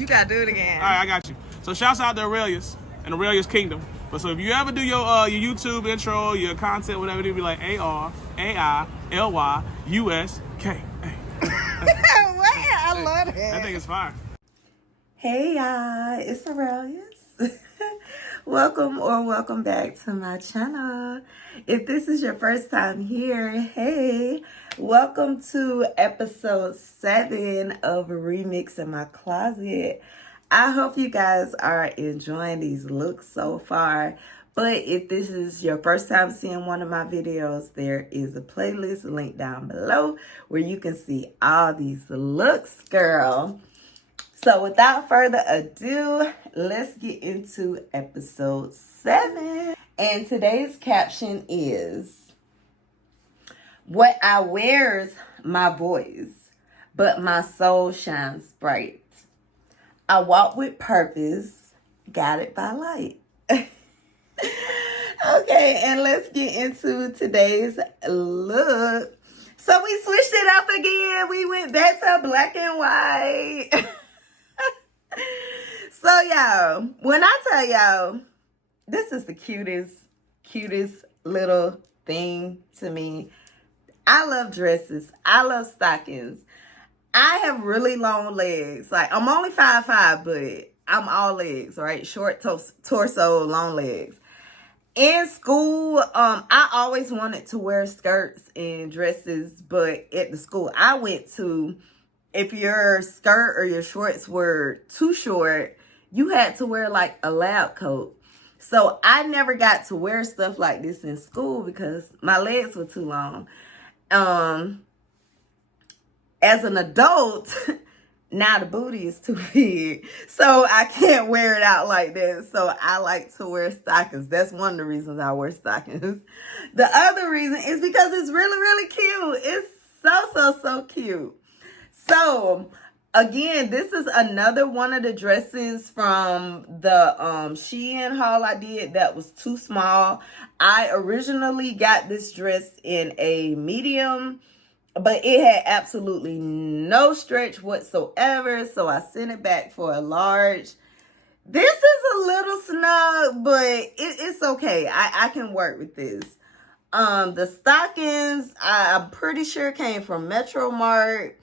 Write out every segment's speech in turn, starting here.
You gotta do it again. All right, I got you. So shouts out to Arailyus and Arailyus Kingdom. But so if you ever do your YouTube intro, your content, whatever, it'll be like ARAILYUSK. I love it. I think it's fire. Hey y'all, it's Arailyus. Welcome back to my channel. If this is your first time here, hey, welcome to episode 7 of Remixing My Closet. I hope you guys are enjoying these looks so far. But if this is your first time seeing one of my videos, there is a playlist linked down below where you can see all these looks, girl. So without further ado, let's get into episode 7. And today's caption is, what I wear's my voice, but my soul shines bright. I walk with purpose, guided by light. Okay, and let's get into today's look. So we switched it up again. We went back to black and white. So, y'all, when I tell y'all, this is the cutest little thing to me. I love dresses. I love stockings. I have really long legs. Like, I'm only 5'5", but I'm all legs, right? Short torso, long legs. In school, I always wanted to wear skirts and dresses, but at the school I went to, if your skirt or your shorts were too short, you had to wear like a lab coat. So I never got to wear stuff like this in school because my legs were too long. As an adult, now the booty is too big, so I can't wear it out like that. So I like to wear stockings. That's one of the reasons I wear stockings. The other reason is because it's really cute. It's so cute. So again, this is another one of the dresses from the Shein haul I did that was too small. I originally got this dress in a medium, but it had absolutely no stretch whatsoever, so I sent it back for a large. This is a little snug, but it's okay. I can work with this. The stockings, I'm pretty sure came from Metro Mart.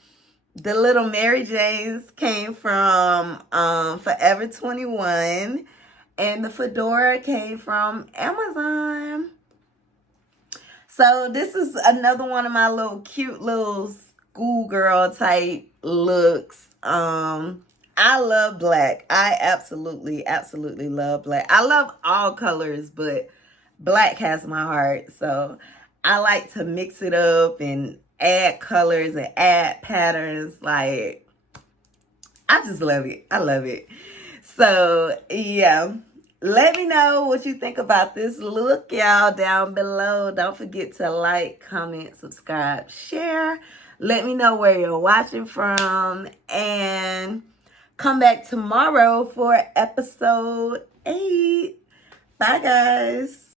The little Mary Janes came from Forever 21. And the fedora came from Amazon. So this is another one of my little cute little schoolgirl type looks. I love black. I absolutely love black. I love all colors, but black has my heart. So I like to mix it up and add colors and add patterns. Like, I just love it. I love it. So yeah, let me know what you think about this look, y'all, down below. Don't forget to like, comment, subscribe, share. Let me know where you're watching from, and come back tomorrow for episode 8. Bye, guys.